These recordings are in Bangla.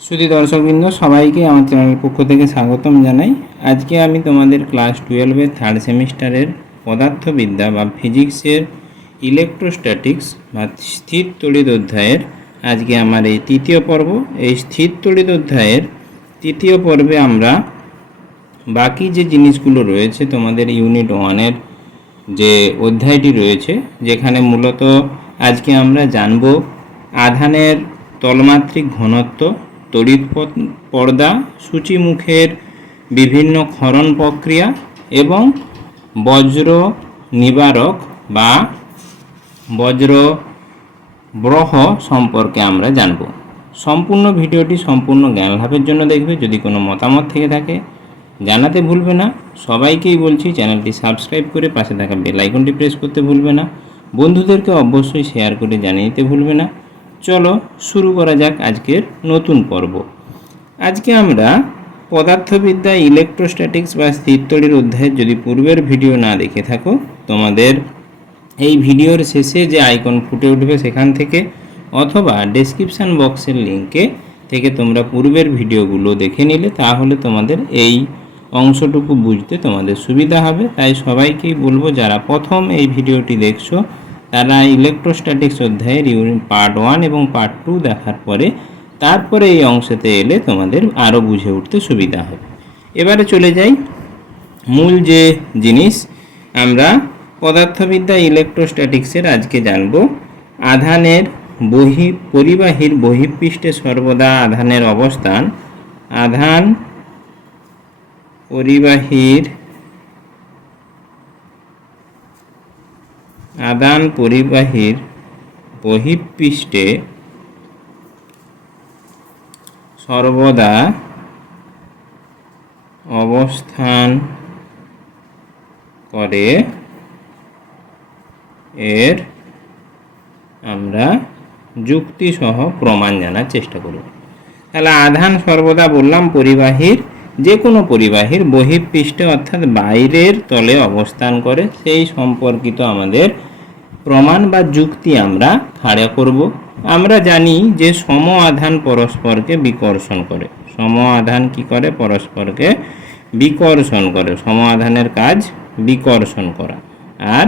সুধী দর্শকবৃন্দ, সবাইকে আমার চ্যানেলের পক্ষ থেকে স্বাগতম জানাই। আজকে আমি তোমাদের ক্লাস 12-এর থার্ড সেমিস্টারের পদার্থবিদ্যা বা ফিজিক্সের ইলেকট্রোস্ট্যাটিক্স বা স্থির তড়িৎ অধ্যায়ের আজকে আমার এই তৃতীয় পর্ব। এই স্থির তড়িৎ অধ্যায়ের তৃতীয় পর্বে আমরা বাকি যে জিনিসগুলো রয়েছে তোমাদের ইউনিট 1-এর যে অধ্যায়টি রয়েছে, যেখানে মূলত আজকে আমরা জানব আধানের তলমাত্রিক ঘনত্ব, তড়িৎ পর্দা, সূচিমুখের বিভিন্ন ক্ষরণ প্রক্রিয়া এবং বজ্র নিবারক বা বজ্র ব্রহ সম্পর্কে আমরা জানব। সম্পূর্ণ ভিডিওটি সম্পূর্ণ জ্ঞান লাভের জন্য দেখবে। যদি কোনো মতামত থেকে থাকে জানাতে ভুলবে না। সবাইকেই বলছি চ্যানেলটি সাবস্ক্রাইব করে পাশে থাকা বেল আইকনটি প্রেস করতে ভুলবে না। বন্ধুদেরকে অবশ্যই শেয়ার করে জানিয়ে দিতে ভুলবে না। চলো শুরু করা যাক আজকের নতুন পর্ব। আজকে আমরা পদার্থবিদ্যা ইলেকট্রোস্ট্যাটিক্স বা স্থির তড়িৎ অধ্যায়ের যদি পূর্বের ভিডিও না দেখে থাকো, তোমাদের এই ভিডিওর শেষে যে আইকন ফুটে উঠবে সেখান থেকে অথবা ডেসক্রিপশান বক্সের লিঙ্কে থেকে তোমরা পূর্বের ভিডিওগুলো দেখে নিলে তাহলে তোমাদের এই অংশটুকু বুঝতে তোমাদের সুবিধা হবে। তাই সবাইকেই বলবো, যারা প্রথম এই ভিডিওটি দেখছো তারা ইলেকট্রোস্ট্যাটিক্স অধ্যায়ের ইউনিট পার্ট 1 এবং পার্ট 2 দেখার পরে তারপরে এই অংশেতে এলে তোমাদের আরও বুঝে উঠতে সুবিধা হবে। এবারে চলে যাই মূল যে জিনিস। আমরা পদার্থবিদ্যা ইলেকট্রোস্ট্যাটিক্সের আজকে জানব আধানের পরিবাহীর বহিঃপৃষ্ঠে সর্বদা আধানের অবস্থান। আধান পরিবাহীর বহিঃপৃষ্ঠে সর্বদা অবস্থান করে, এর আমরা যুক্তি সহ প্রমাণ জানার চেষ্টা করব। তাহলে আধান সর্বদা বললাম পরিবাহীর, যে কোনো পরিবাহীর বহিঃপৃষ্ঠে অর্থাৎ বাইরের তলে অবস্থান করে, সেই সম্পর্কিত আমাদের প্রমাণ বা যুক্তি আমরা খাড়া করব। আমরা জানি যে সম আধান পরস্পরকে বিকর্ষণ করে। সম আধান কি করে? পরস্পরকে বিকর্ষণ করে। সম আধানের কাজ বিকর্ষণ করা। আর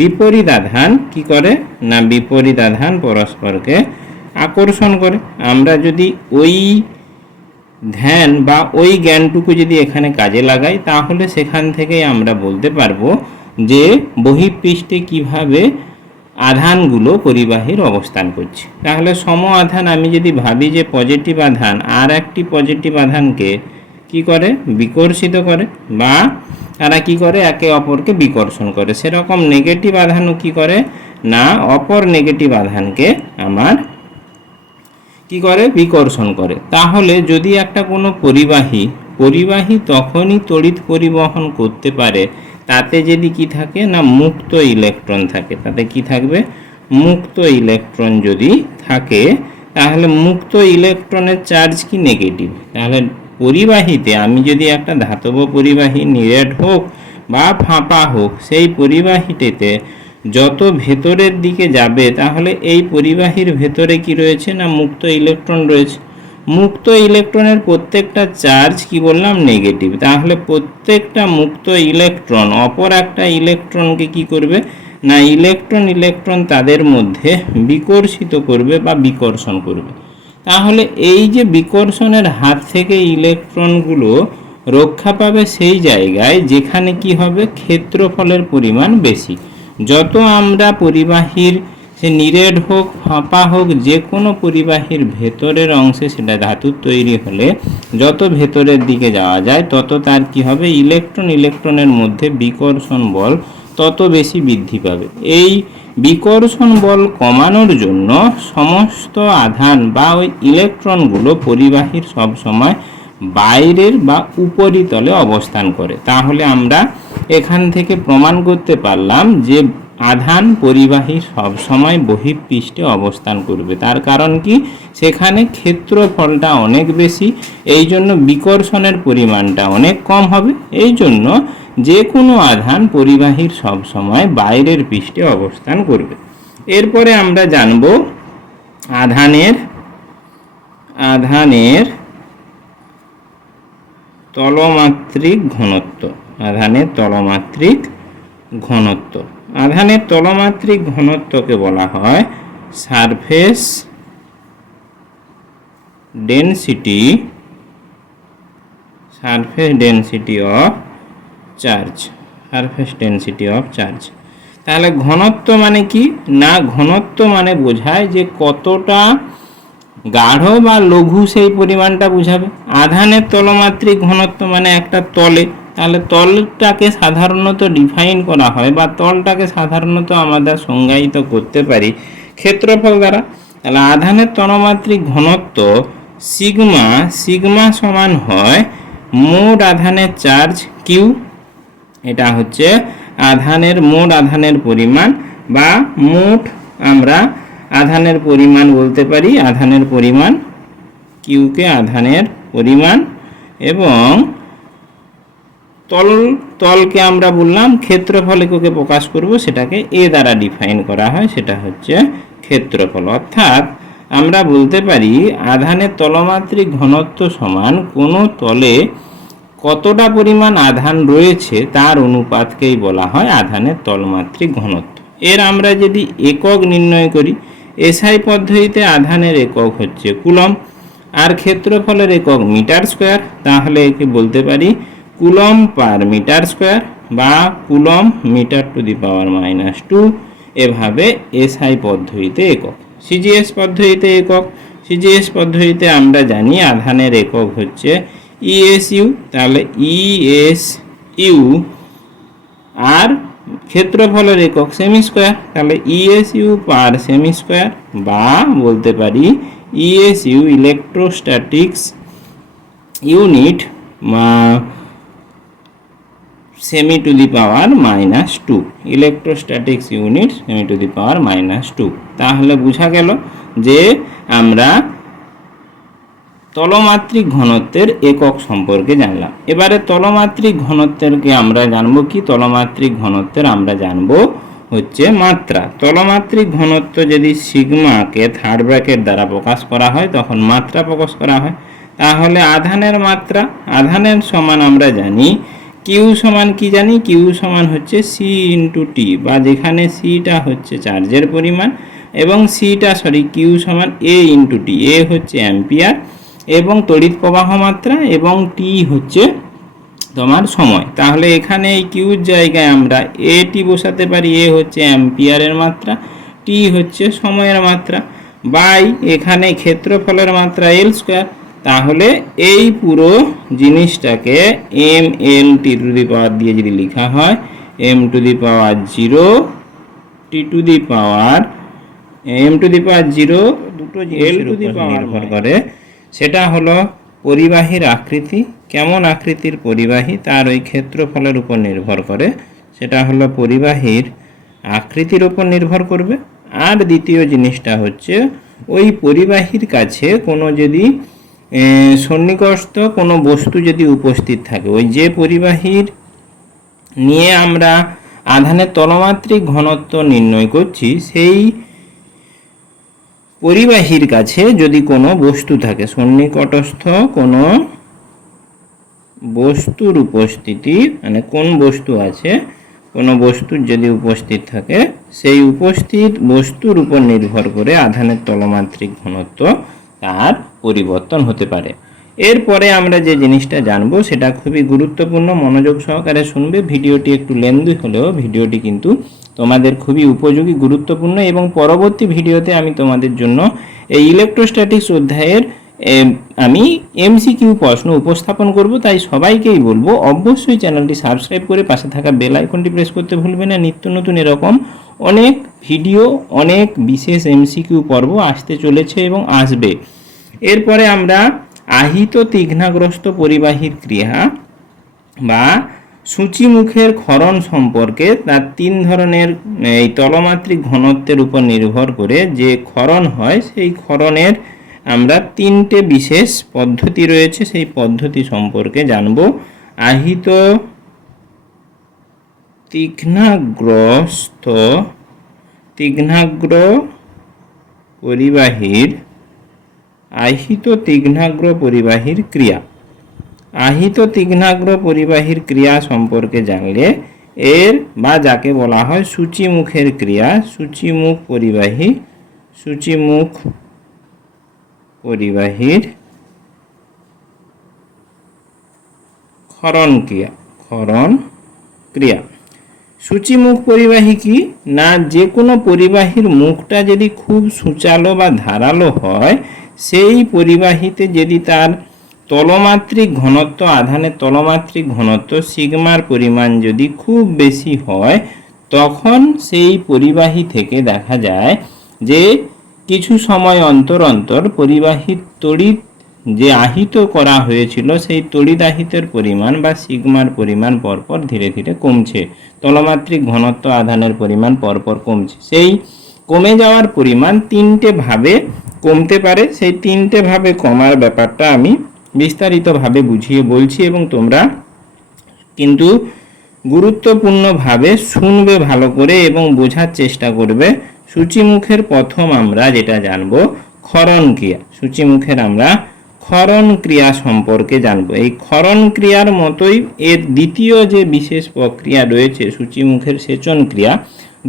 বিপরীত আধান কি করে? না, বিপরীত আধান পরস্পরকে আকর্ষণ করে। আমরা যদি ওই ধ্যান বা ওই জ্ঞানটুকু যদি এখানে কাজে লাগাই তাহলে সেখান থেকেই আমরা বলতে পারবো যে বহিঃপৃষ্ঠে কিভাবে আধানগুলো পরিবাহীর অবস্থান করছে। তাহলে সম আধান আমি যদি ভাবি যে পজিটিভ আধান আর একটি পজিটিভ আধানকে কি করে? বিকর্ষিত করে, বা তারা কি করে? একে অপরকে বিকর্ষণ করে। সেরকম নেগেটিভ আধানও কি করে? না, অপর নেগেটিভ আধানকে আমার কি করে? বিকর্ষণ করে। তাহলে যদি একটা কোনো পরিবাহী তখনই তড়িৎ পরিবহন করতে পারে তাতে যদি কি থাকে? না, মুক্ত ইলেকট্রন থাকে। তাতে কি থাকবে? মুক্ত ইলেকট্রন যদি থাকে তাহলে মুক্ত ইলেকট্রনের চার্জ কি? নেগেটিভ। তাহলে পরিবাহীতে আমি যদি একটা ধাতব পরিবাহী নিরেট হোক বা ফাঁপা হোক, সেই পরিবাহীটিতে যত ভেতরের দিকে যাবে তাহলে এই পরিবাহীর ভেতরে কি রয়েছে? না, মুক্ত ইলেকট্রন রয়েছে। মুক্ত ইলেকট্রনের প্রত্যেকটা চার্জ কি বললাম? নেগেটিভ। তাহলে প্রত্যেকটা মুক্ত ইলেকট্রন অপর একটা ইলেকট্রনকে কি করবে? না, ইলেকট্রন তাদের মধ্যে বিকর্ষিত করবে বা বিকর্ষণ করবে। তাহলে এই যে বিকর্ষণের হাত থেকে ইলেকট্রনগুলো রক্ষা পাবে সেই জায়গায় যেখানে কি হবে? ক্ষেত্রফলের পরিমাণ বেশি। যত আমরা পরিবাহীর, সে নিরেট হোক ফাঁপা হোক, যে কোনো পরিবাহীর ভেতরের অংশে, সেটা ধাতুর তৈরি হলে যত ভেতরের দিকে যাওয়া যায় তত তার কি হবে? ইলেকট্রনের মধ্যে বিকর্ষণ বল তত বেশি বৃদ্ধি পাবে। এই বিকর্ষণ বল কমানোর জন্য সমস্ত আধান বা ওই ইলেকট্রনগুলো পরিবাহীর সবসময় বাইরের বা উপরিতলে অবস্থান করে। তাহলে আমরা এখান থেকে প্রমাণ করতে পারলাম যে আধান পরিবাহী সবসময় বহিঃপৃষ্ঠে অবস্থান করবে। তার কারণ কি? সেখানে ক্ষেত্রফলটা অনেক বেশি, এই জন্য বিকর্ষণের পরিমাণটা অনেক কম হবে। এই জন্য যে কোনো আধান পরিবাহীর সবসময় বাইরের পৃষ্ঠে অবস্থান করবে। এরপরে আমরা জানব আধানের তলমাত্রিক ঘনত্ব। আধানের তলমাত্রিক ঘনত্ব। আধানের তলমাত্রিক ঘনত্বকে বলা হয় surface density of charge. Surface density of charge. তাহলে ঘনত্ব মানে কি না, ঘনত্ব মানে বোঝায় যে কতটা গাঢ় বা লঘু সেই পরিমাণটা বোঝাবে। আধানের তলমাত্রিক ঘনত্ব মানে একটা তলে, তাহলে তলটাকে সাধারণত ডিফাইন করা হয় বা তলটাকে সাধারণত আমরা সংজ্ঞায়িত করতে পারি ক্ষেত্রফল দ্বারা। তাহলে আধানের তলমাত্রিক ঘনত্ব সিগমা সমান হয় মোট আধানের চার্জ কিউ। এটা হচ্ছে মোট আধানের পরিমাণ বা মোট আমরা আধানের পরিমাণ বলতে পারি। আধানের পরিমাণ কিউকে আধানের পরিমাণ, এবং তলকে আমরা বললাম ক্ষেত্রফল এককে প্রকাশ করব, সেটাকে এ দ্বারা ডিফাইন করা হয়, সেটা হচ্ছে ক্ষেত্রফল। অর্থাৎ আমরা বলতে পারি আধানের তলমাত্রিক ঘনত্ব সমান কোনো তলে কতটা পরিমাণ আধান রয়েছে তার অনুপাতকেই বলা হয় আধানের তলমাত্রিক ঘনত্ব। এর আমরা যদি একক নির্ণয় করি, এসআই পদ্ধতিতে আধানের একক হচ্ছে কুলম্ব আর ক্ষেত্রফলের একক মিটার স্কোয়ার, তাহলে একে বলতে পারি কুলম্ব পার মিটার স্কোয়ার বা coulomb metre two the power -2। এভাবে এসআই পদ্ধতিতে একক। সিজিএস পদ্ধতিতে একক। সিজিএস পদ্ধতিতে আমরা জানি আধানের একক হচ্ছে ইএসইউ, তাহলে ইএসইউ আর ক্ষেত্রফলের একক সেমি স্কোয়ার, তাহলে ইএসইউ পার সেমি স্কোয়ার বা বলতে পারি ইএসইউ ইলেকট্রোস্ট্যাটিক্স ইউনিট সেমি to the power -2। Electrostatics unit সেমি টু দি পাওয়ার -2। তাহলে বোঝা গেল যে আমরা তলমাত্রিক ঘনত্বের একক সম্পর্কে জানলাম। এবারে তলমাত্রিক ঘনত্বেরকে আমরা জানবো কি, তলমাত্রিক ঘনত্বের আমরা জানবো হচ্ছে মাত্রা। তলমাত্রিক ঘনত্ব যদি সিগমাকে থার্ড ব্র্যাকেট দ্বারা প্রকাশ করা হয় তখন মাত্রা প্রকাশ করা হয়। তাহলে আধানের মাত্রা, আধানের সমান আমরা জানি কিউ সমান কি জানি, কিউ সমান হচ্ছে সি ইন্টু টি, বা যেখানে সিটা হচ্ছে চার্জের পরিমাণ এবং কিউ সমান এ ইন্টু টি। এ হচ্ছে অ্যাম্পিয়ার এবং তড়িৎ প্রবাহ মাত্রা এবং টি হচ্ছে তোমার সময়। তাহলে এখানে এই কিউর জায়গায় আমরা এটি বসাতে পারি। এ হচ্ছে অ্যাম্পিয়ারের মাত্রা, টি হচ্ছে সময়ের মাত্রা, বাই এখানে ক্ষেত্রফলের মাত্রা এল স্কোয়ার। তাহলে এই পুরো জিনিসটাকে M L T to the পাওয়ার দিয়ে যদি লেখা হয়, M to the power 0 T to the power M to the power 0 দুটো এল টু দি পাওয়ার নির্ভর করে। সেটা হলো পরিবাহীর আকৃতি, কেমন আকৃতির পরিবাহী তার ওই ক্ষেত্রফলের উপর নির্ভর করে, সেটা হলো পরিবাহীর আকৃতির উপর নির্ভর করবে। আর দ্বিতীয় জিনিসটা হচ্ছে ওই পরিবাহীর কাছে কোনো যদি সন্নিকর্ষস্থ কোনো বস্তু যদি উপস্থিত থাকে, ওই যে পরিবাহীর নিয়ে আমরা আধানের তলমাত্রিক ঘনত্ব নির্ণয় করছি, সেই পরিবাহীর কাছে যদি কোনো বস্তু থাকে, সন্নিকটস্থ কোনো বস্তুর উপস্থিতি, মানে কোন বস্তু আছে, কোনো বস্তুর যদি উপস্থিত থাকে, সেই উপস্থিত বস্তুর উপর নির্ভর করে আধানের তলমাত্রিক ঘনত্ব তার পরিবর্তন হতে পারে। এরপরে আমরা যে জিনিসটা জানবো সেটা খুবই গুরুত্বপূর্ণ, মনোযোগ সহকারে শুনবে। ভিডিওটি একটু লেন্দি হলেও ভিডিওটি কিন্তু তোমাদের খুবই উপযোগী, গুরুত্বপূর্ণ, এবং পরবর্তী ভিডিওতে আমি তোমাদের জন্য এই ইলেকট্রোস্ট্যাটিক্স অধ্যায়ের আমি এমসিকিউ প্রশ্ন উপস্থাপন করব। তাই সবাইকেই বলবো অবশ্যই চ্যানেলটি সাবস্ক্রাইব করে পাশে থাকা বেল আইকনটি প্রেস করতে ভুলবে না। নিত্য নতুন এরকম অনেক ভিডিও, অনেক বিশেষ এমসিকিউ পর্ব আসতে চলেছে এবং আসবে। এরপরে আমরা আহিত তীক্ষ্ণাগ্রস্ত পরিবাহীর ক্রিয়া বা সূচিমুখের ক্ষরণ সম্পর্কে, তার 3 ধরনের এই তলমাত্রিক ঘনত্বের উপর নির্ভর করে যে ক্ষরণ হয়, সেই ক্ষরণের আমরা 3টে বিশেষ পদ্ধতি রয়েছে, সেই পদ্ধতি সম্পর্কে জানব। আহিত তীক্ষ্ণাগ্র পরিবাহীর আহিত তীক্ষ্ণাগ্র পরিবাহীর ক্রিয়া। আহিত তীক্ষ্ণাগ্র পরিবাহীর ক্রিয়া সম্পর্কে জানলে এর বা যাকে বলা হয় সূচিমুখের ক্রিয়া, সূচিমুখ পরিবাহীর ক্ষরণ ক্রিয়া। সূচিমুখ পরিবাহী কি না, যে কোনো পরিবাহীর মুখটা যদি খুব সূচালো বা ধারালো হয়, সেই পরিবাহীতে যদি তার তলমাত্রিক ঘনত্ব, আধানের তলমাত্রিক ঘনত্ব সিগমার পরিমাণ যদি খুব বেশি হয়, তখন সেই পরিবাহী থেকে দেখা যায় যে কিছু সময় অন্তর অন্তর পরিবাহীর তড়িৎ যে আহিত করা হয়েছিল সেই তড়িৎ আহিতের পরিমাণ বা সিগমার পরিমাণ পরপর ধীরে ধীরে কমছে, তলমাত্রিক ঘনত্ব আধানের পরিমাণ পরপর কমছে। সেই কমে যাওয়ার পরিমাণ তিনটে ভাবে কমতে পারে। সেই তিনটে ভাবে কমার ব্যাপারটা আমি বিস্তারিতভাবে বুঝিয়ে বলছি এবং তোমরা কিন্তু গুরুত্বপূর্ণভাবে শুনবে ভালো করে এবং বোঝার চেষ্টা করবে। সূচিমুখের প্রথম আমরা যেটা জানব ক্ষরণ ক্রিয়া। সূচিমুখের আমরা ক্ষরণ ক্রিয়া সম্পর্কে জানব। এই ক্ষরণ ক্রিয়ার মতোই এর দ্বিতীয় যে বিশেষ প্রক্রিয়া রয়েছে সূচিমুখের সেচন ক্রিয়া,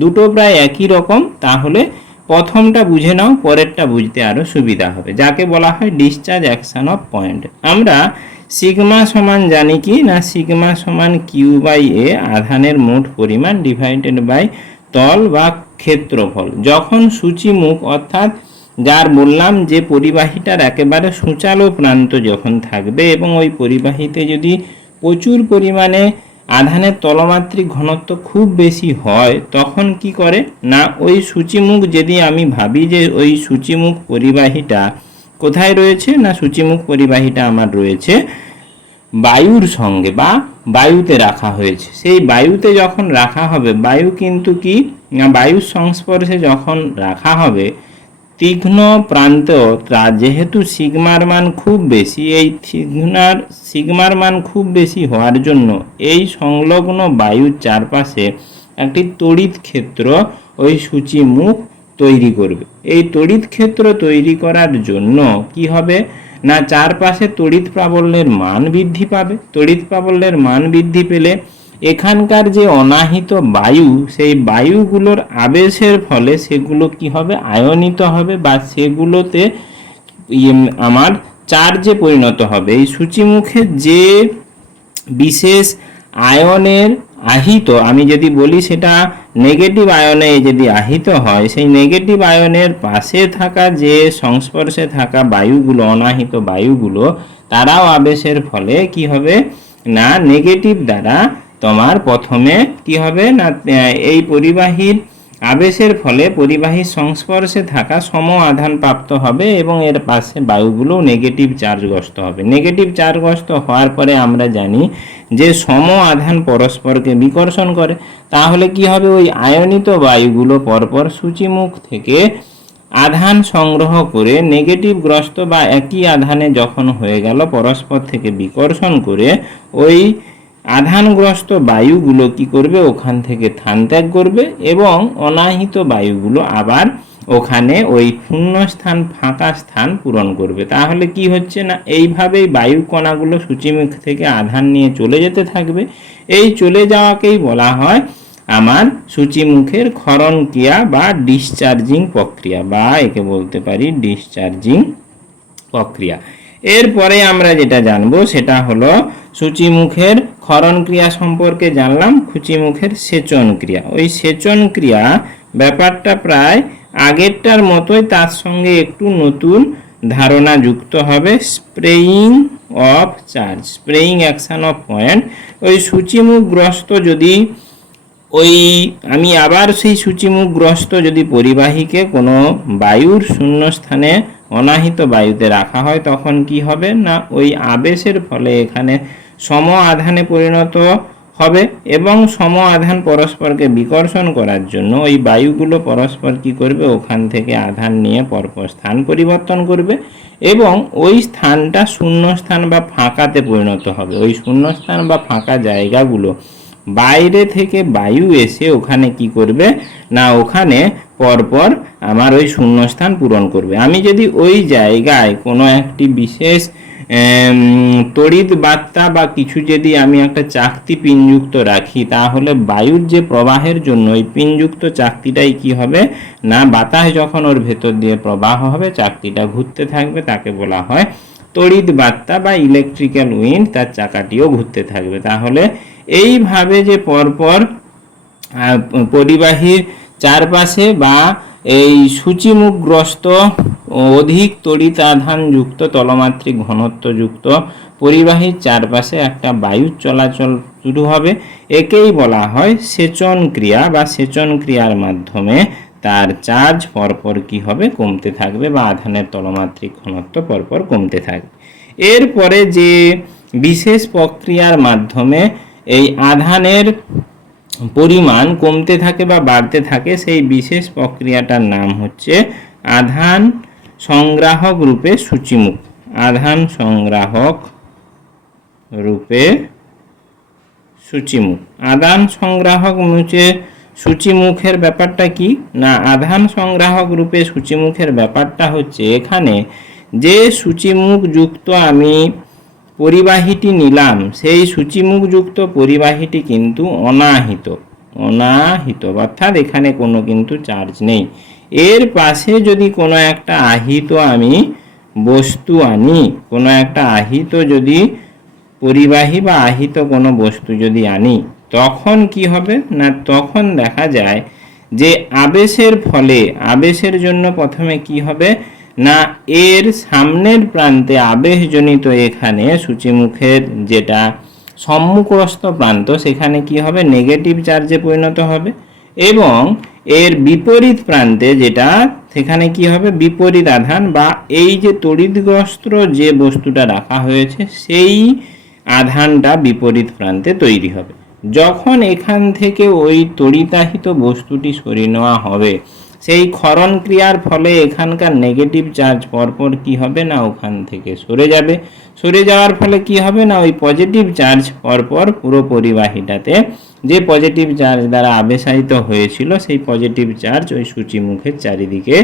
দুটো প্রায় একই রকম। তাহলে প্রথমটা বুঝে নাও, পরেরটা বুঝতে আরো সুবিধা হবে, যাকে বলা হয় ডিসচার্জ অ্যাকশন অফ পয়েন্ট। আমরা সিগমা সমান জানি কি না, সিগমা সমান কিউ বাই এ, আধানের মোট পরিমাণ ডিভাইডেড বাই তল বা ক্ষেত্রফল। যখন সূচিমুখ অর্থাৎ যার বললাম যে পরিবাহীটার একেবারে সূচালো প্রান্ত যখন থাকবে এবং ওই পরিবাহীতে যদি প্রচুর পরিমাণে আধানের তলমাত্রিক ঘনত্ব খুব বেশি হয়, তখন কি করে না, ওই সূচিমুখ যদি আমি ভাবি যে ওই সূচিমুখ পরিবাহীটা কোথায় রয়েছে না, সূচিমুখ পরিবাহীটা আমার রয়েছে বায়ুর সঙ্গে বা বায়ুতে রাখা হয়েছে। সেই বায়ুতে যখন রাখা হবে, বায়ু কিন্তু কি না, বায়ুর সংস্পর্শে যখন রাখা হবে, তীক্ষ্ণ প্রান্ত যেহেতু সিগমার মান খুব বেশি, এই সিগমার মান খুব বেশি হওয়ার জন্য এই সংলগ্ন বায়ুর চারপাশে একটি তড়িৎ ক্ষেত্র ওই সূচিমুখ তৈরি করবে। এই তড়িৎ ক্ষেত্র তৈরি করার জন্য কি হবে না, চারপাশে তড়িৎ প্রাবল্যের মান বৃদ্ধি পাবে। তড়িৎ প্রাবল্যের মান বৃদ্ধি পেলে এখানকার যে অনাহিত বায়ু, সেই বায়ুগুলোর আবেশের ফলে সেগুলো কি হবে, আয়নিত হবে বা সেগুলোতে আমার চার্জে পরিণত হবে। এই সূচিমুখে যে বিশেষ আয়নের আহিত, আমি যদি বলি সেটা নেগেটিভ আয়নে যদি আহিত হয়, সেই নেগেটিভ আয়নের পাশে থাকা যে সংস্পর্শে থাকা বায়ুগুলো, অনাহিত বায়ুগুলো, তারাও আবেশের ফলে কি হবে না, নেগেটিভ দ্বারা তোমার প্রথমে কি হবে না, এই পরিবাহীর আবেশের ফলে পরিবাহীর সংস্পর্শে থাকা সম আধান প্রাপ্ত হবে এবং এর পাশে বায়ুগুলো নেগেটিভ চার্জগ্রস্ত হবে। নেগেটিভ চার্জগ্রস্ত হওয়ার পরে আমরা জানি যে সম আধান পরস্পরকে বিকর্ষণ করে। তাহলে কি হবে, ওই আয়নিত বায়ুগুলো পরপর সূচিমুখ থেকে আধান সংগ্রহ করে নেগেটিভ গ্রস্ত বা একই আধানে যখন হয়ে গেল, পরস্পর থেকে বিকর্ষণ করে ওই আধানগ্রস্ত বায়ুগুলো কি করবে, ওখান থেকে স্থান ত্যাগ করবে এবং অনাহিত বায়ুগুলো আবার ওখানে ওই শূন্যস্থান, ফাঁকা স্থান পূরণ করবে। তাহলে কি হচ্ছে না, এইভাবেই বায়ু কণাগুলো সূচিমুখ থেকে আধান নিয়ে চলে যেতে থাকবে। এই চলে যাওয়াকেই বলা হয় আমার সূচিমুখের ক্ষরণ ক্রিয়া বা ডিসচার্জিং প্রক্রিয়া, বা একে বলতে পারি ডিসচার্জিং প্রক্রিয়া। এরপরে আমরা যেটা জানবো সেটা হলো সূচিমুখের ক্ষরণ ক্রিয়া সম্পর্কে জানলাম, সূচিমুখের সেচন ক্রিয়া। ওই সেচন ক্রিয়া ব্যাপারটা প্রায় আগেরটার মতোই, তার সঙ্গে একটু নতুন ধারণা যুক্ত হবে, spraying of charge, spraying action of point. ওই সূচিমুখগ্রস্ত যদি আমি আবার সেই সূচিমুখগ্রস্ত যদি পরিবাহীকে কোনো বায়ুর শূন্য স্থানে অনাহিত বায়ুতে রাখা হয়, তখন কি হবে না, ওই আবেশের ফলে এখানে সম আধানে পরিণত হবে এবং সম আধান পরস্পরকে বিকর্ষণ করার জন্য ওই বায়ুগুলো পরস্পর কি করবে, ওখান থেকে আধান নিয়ে পরপর স্থান পরিবর্তন করবে এবং ওই স্থানটা শূন্যস্থান বা ফাঁকাতে পরিণত হবে। ওই শূন্যস্থান বা ফাঁকা জায়গাগুলো বাইরে থেকে বায়ু এসে ওখানে কি করবে না ওখানে পরপর আমার ওই শূন্যস্থান পূরণ করবে। আমি যদি ওই জায়গায় কোনো একটি বিশেষ তড়িৎ বার্তা বা কিছু যদি আমি একটা চাকতি পিনযুক্ত রাখি, তাহলে বায়ুর যে প্রবাহের জন্য ওই পিনযুক্ত চাকতিটাই কি হবে না বাতাস যখন ওর ভেতর দিয়ে প্রবাহ হবে চাকতিটা ঘুরতে থাকবে, তাকে বলা হয় তড়িৎ বার্তা বা ইলেকট্রিক্যাল উইন্ড, তার চাকাটিও ঘুরতে থাকবে। তাহলে এইভাবে যে পরপর পরিবাহীর চারপাশে বা এই সূচিমুখগ্রস্ত অধিক তড়িৎ আধানযুক্ত তলমাত্রিক ঘনত্বযুক্ত পরিবাহীর চারপাশে একটা বায়ুর চলাচল শুরু হবে, একেই বলা হয় সেচন ক্রিয়া বা সেচন ক্রিয়ার মাধ্যমে তার চার্জ পরপর কি হবে কমতে থাকবে বা আধানের তলমাত্রিক ঘনত্ব পরপর কমতে থাকবে। এরপরে যে বিশেষ প্রক্রিয়ার মাধ্যমে এই আধানের পরিমাণ কমতে থাকে বা বাড়তে থাকে, সেই বিশেষ প্রক্রিয়াটার নাম হচ্ছে আধান সংগ্রাহক রূপে সূচিমুখ। আধান সংগ্রাহক রূপে সূচিমুখ। আধান সংগ্রাহক সূচিমুখের ব্যাপারটা কি না আধান সংগ্রাহক রূপে সূচিমুখের ব্যাপারটা হচ্ছে এখানে যে সূচিমুখ যুক্ত আমি পরিবাহীটি নিলাম, সেই সূচিমুখযুক্ত পরিবাহীটি কিন্তু অনাহিত অর্থাৎ এখানে কোনো কিন্তু চার্জ নেই। এর পাশে যদি কোনো একটা আহিত আমি বস্তু আনি, কোনো একটা আহিত যদি পরিবাহী বা আহিত কোনো বস্তু যদি আনি, তখন কি হবে না তখন দেখা যায় যে আবেশের ফলে আবেশের জন্য প্রথমে কি হবে না এর সামনের প্রান্তে আবেশজনিত এখানে সূচিমুখের যেটা সম্মুখস্থ প্রান্ত সেখানে কি হবে নেগেটিভ চার্জে পরিণত হবে, এবং এর বিপরীত প্রান্তে যেটা সেখানে কি হবে বিপরীত আধান বা এই যে তড়িৎগ্রস্ত যে বস্তুটা রাখা হয়েছে সেই আধানটা বিপরীত প্রান্তে তৈরি হবে। যখন এখান থেকে ওই তড়িতাহিত বস্তুটি সরিয়ে নেওয়া হবে, সেই ক্ষরণ ক্রিয়ার ফলে এখানকার নেগেটিভ চার্জ পরপর কি হবে না ওখান থেকে সরে যাবে। সরে যাওয়ার ফলে কি হবে না ওই পজিটিভ চার্জ পরপর পুরো পরিবাহীটাতে যে পজিটিভ চার্জ দ্বারা আবেশায়িত হয়েছিল সেই পজিটিভ চার্জ ওই সূচিমুখের চারিদিকে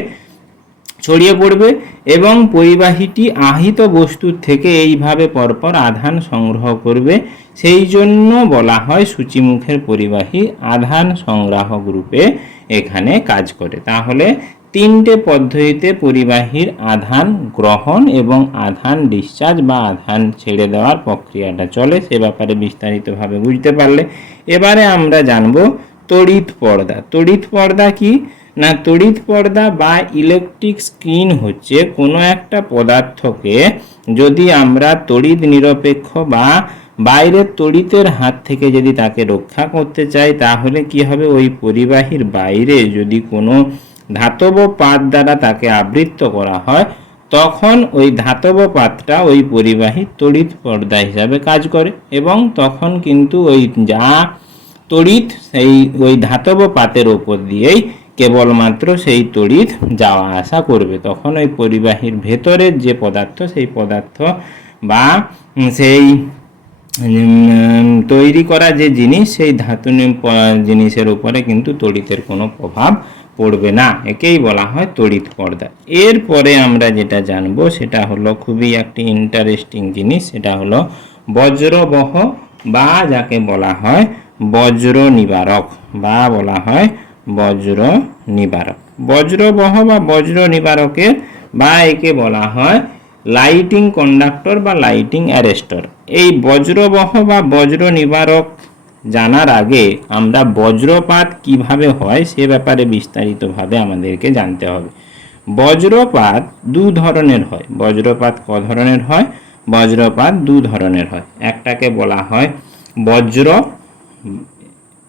ছড়িয়ে পড়বে এবং পরিবাহীটি আহিত বস্তুর থেকে এইভাবে পরপর আধান সংগ্রহ করবে। সেই জন্য বলা হয় সূচিমুখের পরিবাহী আধান সংগ্রাহক রূপে এখানে কাজ করে। তাহলে তিনটে পদ্ধতিতে পরিবাহীর আধান গ্রহণ এবং আধান ডিসচার্জ বা আধান ছেড়ে দেওয়ার প্রক্রিয়াটা চলে, সে ব্যাপারে বিস্তারিতভাবে বুঝতে পারলে এবারে আমরা জানব তড়িৎ পর্দা। তড়িৎ পর্দা কি না তড়িৎ পর্দা বা ইলেকট্রিক স্ক্রিন হচ্ছে কোনো একটা পদার্থকে যদি আমরা তড়িৎ নিরপেক্ষ বা বাইরের তড়িতের হাত থেকে যদি তাকে রক্ষা করতে চাই, তাহলে কি হবে ওই পরিবাহীর বাইরে যদি কোনো ধাতব পাত দ্বারা তাকে আবৃত করা হয়, তখন ওই ধাতব পাতটা ওই পরিবাহীর তড়িৎ পর্দা হিসাবে কাজ করে এবং তখন কিন্তু ওই যা তড়িৎ সেই ওই ধাতব পাতের ওপর দিয়েই কেবলমাত্র সেই তড়িৎ যাওয়া আসা করবে। তখন ওই পরিবাহীর ভেতরের যে পদার্থ সেই পদার্থ বা সেই তৈরি করা যে জিনিস সেই ধাতু জিনিসের উপরে কিন্তু তড়িতের কোনো প্রভাব পড়বে না, একেই বলা হয় তড়িৎ পর্দা। এরপরে আমরা যেটা জানবো সেটা হলো খুবই একটি ইন্টারেস্টিং জিনিস, সেটা হলো বজ্রবহ বা যাকে বলা হয় বজ্র নিবারক বা বলা হয় বজ্র নিবারক। বজ্রবহ বা বজ্র নিবারকের বা একে বলা হয় লাইটিং কন্ডাক্টর বা লাইটিং অ্যারেস্টর। এই বজ্রবহ বা বজ্র নিবারক জানার আগে আমরা বজ্রপাত কিভাবে হয় সে ব্যাপারে বিস্তারিতভাবে আমাদেরকে জানতে হবে। বজ্রপাত দু ধরনের হয়। বজ্রপাত ক ধরনের হয়? বজ্রপাত দু ধরনের হয়। একটাকে বলা হয় বজ্র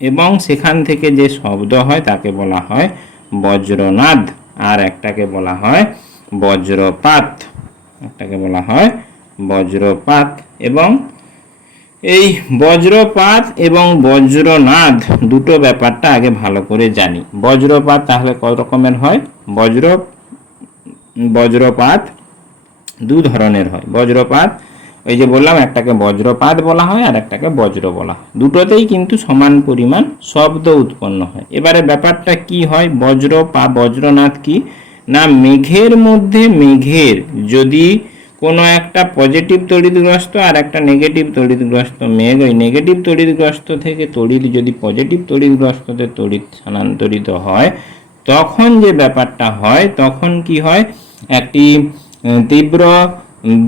এবং সেখান থেকে যে শব্দ হয় তাকে বলা হয় বজ্রনাদ, আর একটাকে বলা হয় বজ্রপাত। একটাকে বলা হয় বজ্রপাত। এবং এই বজ্রপাত এবং বজ্রনাদ দুটো ব্যাপারটা আগে ভালো করে জানি। বজ্রপাত তাহলে কত রকমের হয়? বজ্রপাত দু ধরনের হয়। বজ্রপাত ওই যে বললাম একটাকে বজ্রপাত বলা হয় আর একটাকে বজ্র বলা হয়, দুটোতেই কিন্তু সমান পরিমাণ শব্দ উৎপন্ন হয়। এবারে ব্যাপারটা কি হয়, বজ্রনাদ কি না, মেঘের মধ্যে যদি কোনো একটা পজিটিভ তড়িৎগ্রস্ত আর একটা নেগেটিভ তড়িৎগ্রস্ত মেঘ, ওই নেগেটিভ তড়িৎগ্রস্ত থেকে তড়িৎ যদি পজিটিভ তড়িৎগ্রস্ততে তড়িৎ স্থানান্তরিত হয়, তখন যে ব্যাপারটা হয়, তখন কি হয়, একটি তীব্র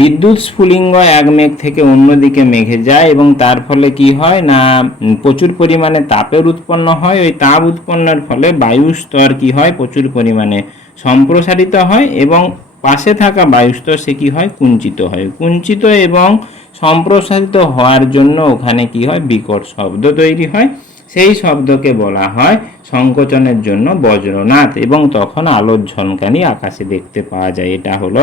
বিদ্যুৎ স্ফুলিঙ্গ এক মেঘ থেকে অন্যদিকে মেঘে যায় এবং তার ফলে কি হয় না, প্রচুর পরিমাণে তাপের উৎপন্ন হয়। ওই তাপ উৎপন্নের ফলে বায়ু স্তর কি হয়, প্রচুর পরিমাণে সম্প্রসারিত হয় এবং পাশে থাকা বায়ুস্তর সে কি হয়, কুঞ্চিত এবং সম্প্রসারিত হওয়ার জন্য ওখানে কি হয়, বিকট শব্দ তৈরি হয়। সেই শব্দকে বলা হয় সংকোচনের জন্য বজ্রনাদ, এবং তখন আলোর ঝলকানি আকাশে দেখতে পাওয়া যায়। এটা হলো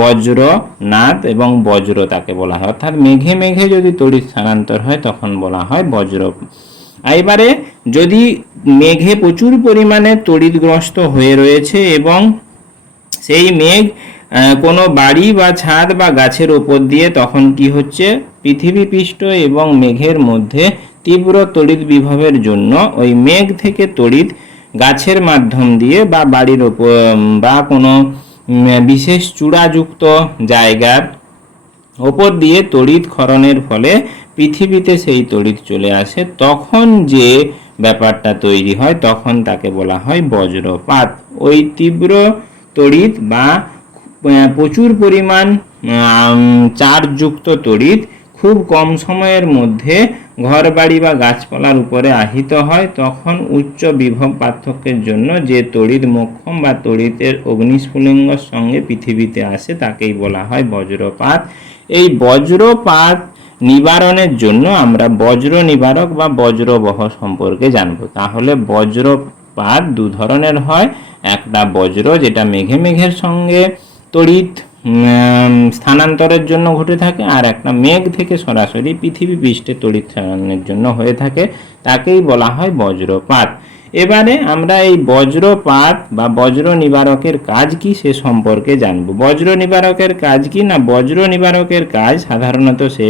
বজ্রনাদ এবং বজ্র তাকে বলা হয়, অর্থাৎ মেঘে মেঘে যদি তড়িৎ স্থানান্তর হয় তখন বলা হয় বজ্র। এবারে যদি মেঘে প্রচুর পরিমাণে তড়িৎগ্রস্ত হয়ে রয়েছে এবং সেই মেঘ কোনো বাড়ি বা ছাদ বা গাছের ওপর দিয়ে, তখন কি হচ্ছে, পৃথিবী পৃষ্ঠ এবং মেঘের মধ্যে তীব্র তড়িৎ বিভবের জন্য ওই মেঘ থেকে তড়িৎ গাছের মাধ্যম দিয়ে বা বাড়ির ওপর বা কোনো বিশেষ চূড়াযুক্ত জায়গার ওপর দিয়ে তড়িৎ ক্ষরণের ফলে পৃথিবীতে সেই তড়িৎ চলে আসে, তখন যে ব্যাপারটা তৈরি হয় তখন তাকে বলা হয় বজ্রপাত। ওই তীব্র তড়িৎ বা প্রচুর পরিমাণ চার্জযুক্ত তড়িৎ খুব কম সময়ের মধ্যে ঘরবাড়ি বা গাছপালার উপরে আহিত হয়, তখন উচ্চ বিভব পার্থক্যের জন্য যে তড়িৎ মোক্ষম বা তড়িতের অগ্নিস্ফুলিঙ্গর সঙ্গে পৃথিবীতে আসে তাকেই বলা হয় বজ্রপাত। এই বজ্রপাত নিবারণের জন্য আমরা বজ্র নিবারক বা বজ্রবহ সম্পর্কে জানব। তাহলে বজ্রপাত দু ধরনের হয়, একটা বজ্র যেটা মেঘে মেঘের সঙ্গে তড়িৎ স্থানান্তরের জন্য ঘটে থাকে, আর একটা মেঘ থেকে সরাসরি পৃথিবী পৃষ্ঠে তড়িৎ স্থানান্তরের জন্য হয়ে থাকে, তাকেই বলা হয় বজ্রপাত। এবারে আমরা এই বজ্রপাত বা বজ্র নিবারকের কাজ কি সে সম্পর্কে জানব। বজ্র নিবারকের কাজ কি না, বজ্র নিবারকের কাজ সাধারণত সে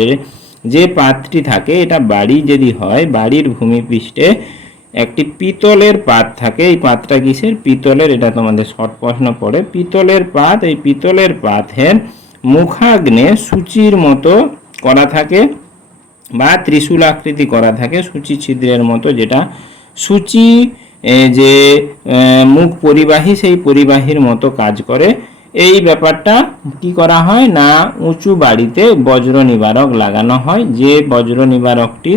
যে পাতটি থাকে, এটা বাড়ি যদি হয়, বাড়ির ভূমিপৃষ্ঠে একটি পিতলের পাত থাকে। এই পাতটা কিসের, পিতলের, এটা তোমাদের শর্ট প্রশ্ন পড়ে, পিতলের পাত। এই পিতলের পাতের মুখাগ্নে সূচির মতো করা থাকে বা ত্রিশূল আকৃতি করা থাকে, সূচি ছিদ্রের মতো, যেটা সূচি যে মুখ পরিবাহী সেই পরিবাহীর মতো কাজ করে। এই ব্যাপারটা কি করা হয় না, উঁচু বাড়িতে বজ্র নিবারক লাগানো হয়। যে বজ্র নিবারকটি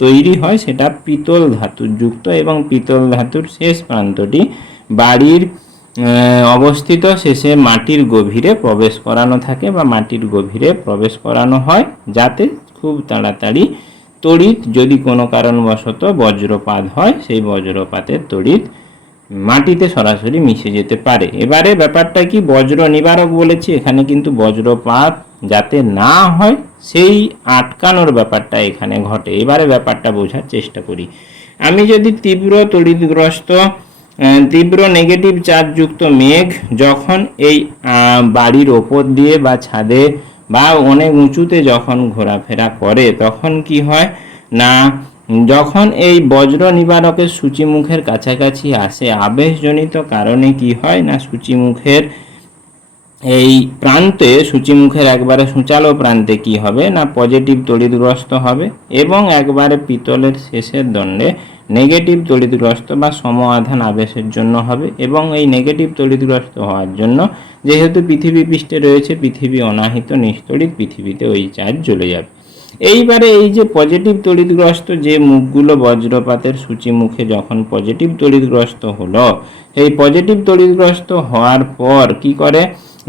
তৈরি হয় সেটা পিতল ধাতুর যুক্ত এবং পিতল ধাতুর শেষ প্রান্তটি বাড়ির অবস্থিত শেষে মাটির গভীরে প্রবেশ করানো থাকে বা মাটির গভীরে প্রবেশ করানো হয়, যাতে খুব তাড়াতাড়ি তড়িৎ, যদি কোনো কারণবশত বজ্রপাত হয়, সেই বজ্রপাতের তড়িৎ মাটিতে সরাসরি মিশে যেতে পারে। এবারে ব্যাপারটা কি, বজ্র নিবারক বলেছি, এখানে কিন্তু বজ্রপাত যাতে না হয় সেই আটকানোর ব্যাপারটা এখানে ঘটে। এবারে ব্যাপারটা বোঝার চেষ্টা করি। আমি যদি তীব্র তড়িৎগ্রস্ত তীব্র নেগেটিভ চার্জযুক্ত মেঘ যখন এই বাড়ির ওপর দিয়ে বা ছাদে বা অনেক উঁচুতে যখন ঘোরাফেরা করে, তখন কি হয় না, যখন এই বজ্র নিবারকের সূচিমুখের কাছাকাছি আসে, আবেশজনিত কারণে কি হয় না, সূচিমুখের এই প্রান্তে, সূচিমুখের একবারে সূচালো প্রান্তে কি হবে না, পজিটিভ তড়িৎগ্রস্ত হবে এবং একবারে পিতলের শেষের দণ্ডে নেগেটিভ তড়িৎগ্রস্ত বা সম আধান আবেশের জন্য হবে। এবং এই নেগেটিভ তড়িৎগ্রস্ত হওয়ার জন্য, যেহেতু পৃথিবী পৃষ্ঠে রয়েছে পৃথিবী অনাহিত নিস্তড়িৎ, পৃথিবীতে ওই চার্জ চলে যাবে। এইবারে এই যে পজিটিভ তড়িৎগ্রস্ত যে মুখগুলো বজ্রপাতের সূচিমুখে যখন পজিটিভ তড়িৎগ্রস্ত হলো, এই পজিটিভ তড়িৎগ্রস্ত হওয়ার পর কি করে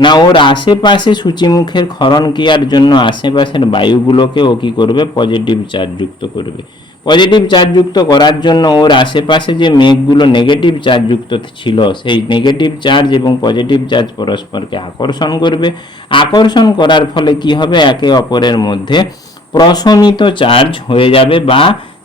না, ওর আশেপাশে সূচিমুখের ক্ষরণ ক্রিয়ার জন্য আশেপাশের বায়ুগুলোকে ও কি করবে, পজিটিভ চার্জযুক্ত করবে। পজিটিভ চার্জযুক্ত করার জন্য ওর আশেপাশে যে মেঘগুলো নেগেটিভ চার্জযুক্ত ছিল, সেই নেগেটিভ চার্জ এবং পজিটিভ চার্জ পরস্পরকে আকর্ষণ করবে। আকর্ষণ করার ফলে কি হবে, একে অপরের মধ্যে প্রশমিত চার্জ হয়ে যাবে বা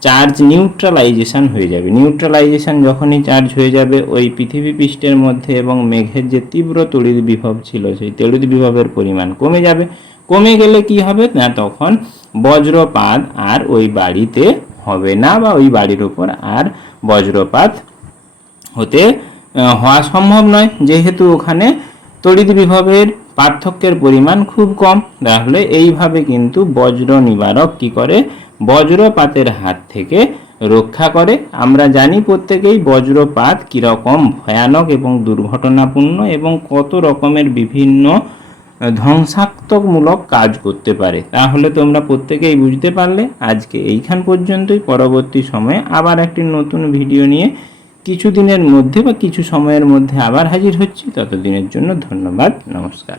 চার্জ নিউট্রালাইজেশন হয়ে যাবে। নিউট্রালাইজেশন যখনই চার্জ হয়ে যাবে, ওই পৃথিবী পৃষ্ঠের মধ্যে এবং মেঘের যে তীব্র তড়িৎ বিভব ছিল, সেই তড়িৎ বিভবের পরিমাণ কমে যাবে। কমে গেলে কি হবে না, তখন বজ্রপাত আর ওই বাড়িতে হবে না, বা ওই বাড়ির উপর আর বজ্রপাত হওয়া সম্ভব নয়, যেহেতু ওখানে তড়িৎ বিভবের পার্থক্যের পরিমাণ খুব কম। তাহলে এইভাবে কিন্তু বজ্র নিবারক কি করে, বজ্রপাতের হাত থেকে রক্ষা করে। আমরা জানি প্রত্যেকেই বজ্রপাত কিরকম ভয়ানক এবং দুর্ঘটনাপূর্ণ এবং কত রকমের বিভিন্ন ধ্বংসাত্মকমূলক কাজ করতে পারে। তাহলে তোমরা প্রত্যেকেই বুঝতে পারলে। আজকে এইখান পর্যন্তই। পরবর্তী সময়ে আবার একটি নতুন ভিডিও নিয়ে কিছু দিনের মধ্যে বা কিছু সময়ের মধ্যে আবার হাজির হচ্ছি। ততদিনের জন্য ধন্যবাদ, নমস্কার।